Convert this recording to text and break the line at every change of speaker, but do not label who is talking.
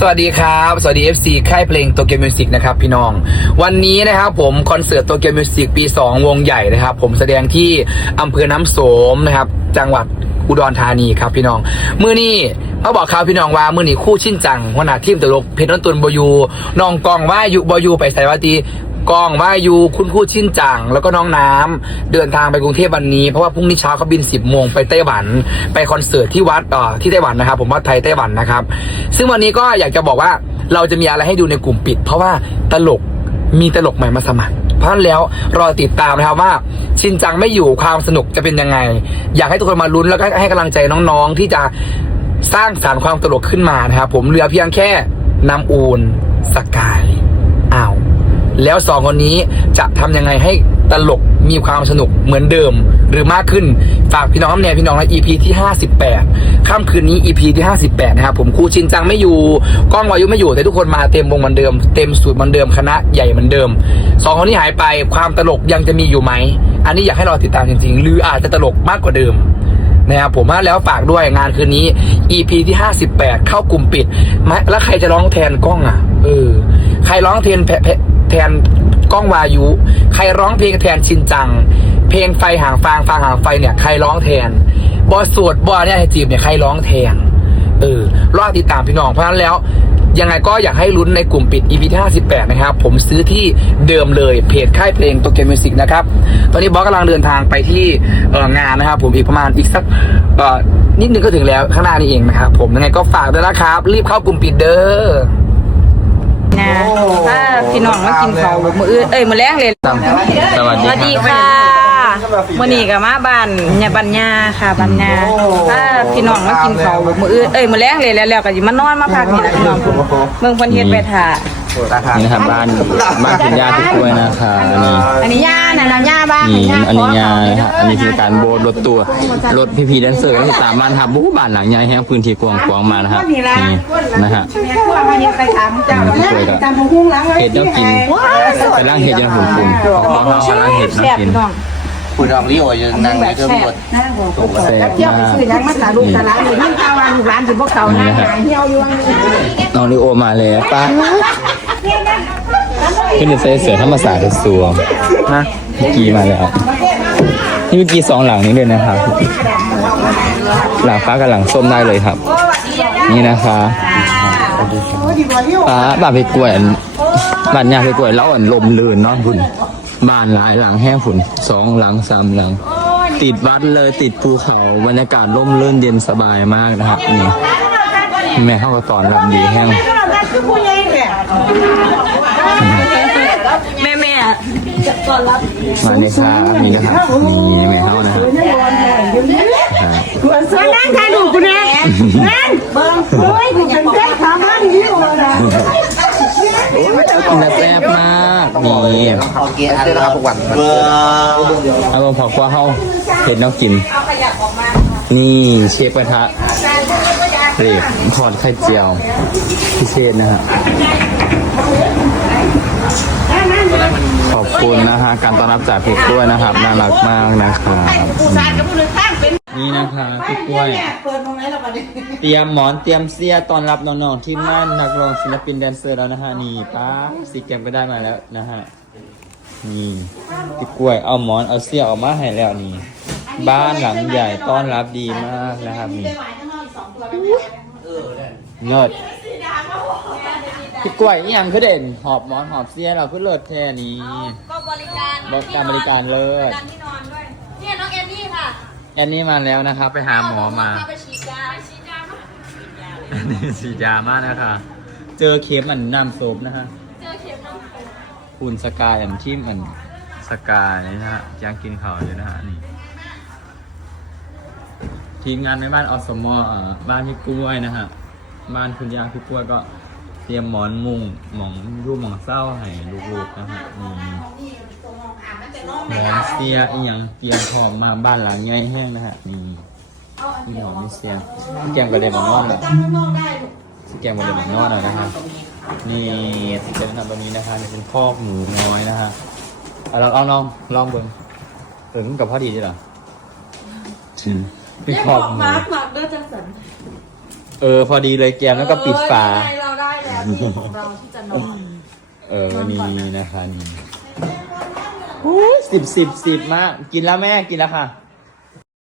สวัสดีครับ สวัสดี FC ค่ายเพลงโตเกียวมิวสิกนะครับพี่น้อง วันนี้นะครับผมคอนเสิร์ตโตเกียวมิวสิกปี 2 วงใหญ่นะครับ ผมแสดงที่อำเภอน้ำโสมนะครับ จังหวัดอุดรธานีครับพี่น้องมื่อนี้เขาบอกข่าวพี่น้องว่ามื่อนี้คู่ชินจังหัวหน้าทีมตลกเพชรนนตุนบอยูน้องกองว่าอยู่บอยูไปใส่วาตี กองว่าอยู่คุณคู่ชินจัง แล้วก็น้องน้ำเดินทางไปกรุงเทพวันนี้เพราะว่าพรุ่งนี้เช้าเขาบิน 10โมงไปไต้หวัน ไปคอนเสิร์ตที่วัดเอ่อที่ไต้หวันนะครับ ผมวัดไทยไต้หวันนะครับ ซึ่งวันนี้ก็อยากจะบอกว่าเราจะมีอะไรให้ดูในกลุ่มปิด เพราะว่าตลกมีตลกใหม่มาสมัคร เพราะนั้นแล้วรอติดตามนะครับว่า ชินจังไม่อยู่ความสนุกจะเป็นยังไง อยากให้ทุกคนมาลุ้นแล้วก็ให้กำลังใจน้องๆ ที่จะสร้างสารรค์ความตลกขึ้นมานะครับผมเหลือเพียงแค่น้ำอูนสกายอ้าว แล้วสองคนนี้จะทำยังไงให้ตลกมีความสนุกเหมือนเดิมหรือมากขึ้น ฝากพี่น้องเนี่ยพี่น้องนะ EP ที่ 58 ค่ำคืนนี้ EP ที่ 58 นะครับผมครูชินจังไม่อยู่กล้องวายุไม่อยู่แต่ทุกคนมาเต็มวงเหมือนเดิม เต็มสูตรเหมือนเดิมคณะใหญ่เหมือนเดิมสองคนนี้หายไปความตลกยังจะมีอยู่ไหม อันนี้อยากให้เราติดตามจริงๆ หรืออาจจะตลกมากกว่าเดิมนะครับผมว่าแล้วฝากด้วยงานคืนนี้ EP ที่ 58 เข้ากลุ่มปิดมแล้วใครจะร้องแทนกล้องอะเออใครร้องแทนแพแพ แทนกล้องวายุ ใครร้องเพลงแทนชินจัง เพลงไฟห่างฟางฟางห่างไฟเนี่ยใครร้องแทน บอสวดบอเนี่ยให้จีบเนี่ยใครร้องแทนเออรอติดตามพี่น้องเพราะฉะนั้นแล้วยังไงก็อยากให้ลุ้นในกลุ่มปิด EP ที่58 นะครับ ผมซื้อที่เดิมเลยเพจค่ายเพลงโตเกียวมิวสิกนะครับ ตอนนี้บอสกำลังเดินทางไปที่เอองานนะครับ ผมอีกประมาณอีกสักเออนิดนึงก็ถึงแล้วข้างหน้านี่เองนะครับ ผมยังไงก็ฝากด้วยนะครับ รีบเข้ากลุ่มปิดเด้อ
นะถ้าพี่น้องมากินข้าวมื้ออื่นเอ้ยมื้อแรงเลย
สวัส
สวัสดีค่ะมื้อนี้ก็มาบ้านญาบัญญาค่ะบัญญาถ้าพี่น้องมากินข้าวมื้ออื่นเอ้ยมื้อแรงเลยแล้วแล้วก็สิมานอนมาพักนี่ล่ะพี่น้องพุ่นเบิ่งเพิ่นเฮ็ดไปท่า
นี่นะครับบ้านบ้านคุณย่าที่กล้วยนะคะอันนี้
อันนี้ย่าน่ะนะย่าบ้าน
นี่
ย่า
อันนี้ยานะครับอันนี้คือการโบนรถตัวรถพี่พีแดนเซอร์ก็ที่ตามบ้านครับบู๊บ้านหลังใหญ่แห้งพื้นที่กว้างขวางมานะครับนี่นะฮะ
แม่ครัวมาเฮ็ดไปถามเจ้า
ที่กล้วยก็เห็ดเจ้ากินไปล่างเห็ดยังฝุ่นฝุ่นๆขอเขาเอาล่างเห็ดมา
แซ่บ
กิน
พี่น้อง
คุณรองลิโอยังนั่งในเครื่องบด
แซ่บ
เที่ยวไป
มาก
ซื้อหยังมาตาลูกตาหลานนี่มันตาวันลูกหลานสิบ่เข้าหน้าหายเหี่ยวอยู่ว่า
น้องลิโอมาแล้วป้า ขึ้นเสื้อเสือธรรมศาสตร์สวมนะเมื่อกี้มาแล้วนี่เมื่อกี้สองหลังนี้เลยนะครับ หลังฟ้ากับหลังส้มได้เลยครับ นี่นะคะป้าบ้านเพชรกล้วยอันบ้านยาเพชรกล้วยแล้วอันลมลื่นเนาะคุณบ้านหลายหลังแห้งฝุ่นสองหลังสามหลัง ติดวัดเลยติดภูเขาบรรยากาศร่มรื่นเย็นสบายมากนะครับนี่แม่เข้าก็ตอนรับดีแห้ง
มา
เลยครับนี่นะครับนี่แม่เข้านะครับ
มานั่งถ่ายรูปกูนะนั่งเบิ่งโอ้ยกูเป็นเพื่อนถามว่าดีอยู่นะ
กินแล้วแซ่บมากนี่
เขาเกียร์อะไรครับวันมัน
เอาลงผักว่าเข้าเห็ดน้องกิน นี่เชฟกระทะเรียบทอดไข่เจียว พิเศษนะฮะขอบคุณนะ ฮะการต้อนรับจากพี่กล้วยนะครับน่ารักมากนะครับนี่นะครับพี่กล้วย เตรียมหมอนเตรียมเสื้อตอนรับน้องๆที่ม่านนักร้องศิลปินแดนเซอร์แล้วนะฮะนี่ป้าสีแกมก็ได้มาแล้วนะฮะนี่พี่กล้วยเอาหมอนเอาเสื้ออกมาให้แล้วนี่บ้านหลังใหญ่ต้อนรับดีมากนะครับนี่เงิดพี่กล้วยนี่ยังคือเด่นหอบหมอนหอบเสื้อเราคือเลิศแค่นี้
ก็ บริการ
บอกการบริการเลิศ
การที่นอนด้วย เนี่ยน้องแอนนี่ค่ะ
แอนนี่มาแล้วนะครับ ไปหาหมอมา
พาไปฉีดยาฉีดยามา
อันนี้สีดยามากนะคะ เจอเข็มอันน้ำโซบนะฮะ
เจอเข็มน้อง
คุณสกายอันที่มันสกายนี่นะฮะยังกินข่าวอยู่นะฮะนี่ทีมงานในบ้านอสมอ่าบ้านพี่กล้วยนะฮะบ้านคุณยาพี่กล้วยก็เตรียมหมอนมุงหมองรูปหมองเศร้าให้ลูกๆนะฮะนี่หมอนเสียอีหยังเกียงทองมาบ้านหลังใหญ่แห้งนะฮะนี่นี่หมอนมีเสียงพี่แกงกระเด็นมานอนเลยพี่แกงกระเด็นมานอนเลยนะฮะนี่ที่จะทำตรงนี้นะคะนี่เป็นคอกหมูน้อยนะฮะเอาลองเอาลองลองเบิ่งเออมันกับพอดีจ้ะเหรออืมเป็นคอกหมู
มาร์คมาร์คเบอร์จังสัน
เออพอดีเลยแกมแล้วก็ปิดฝา
เราได้
ของเราที่จะนอน
เออนี่นี่นะคะนี่สิบสิบสิบมาก กินแล้วแม่กินแล้วค่ะ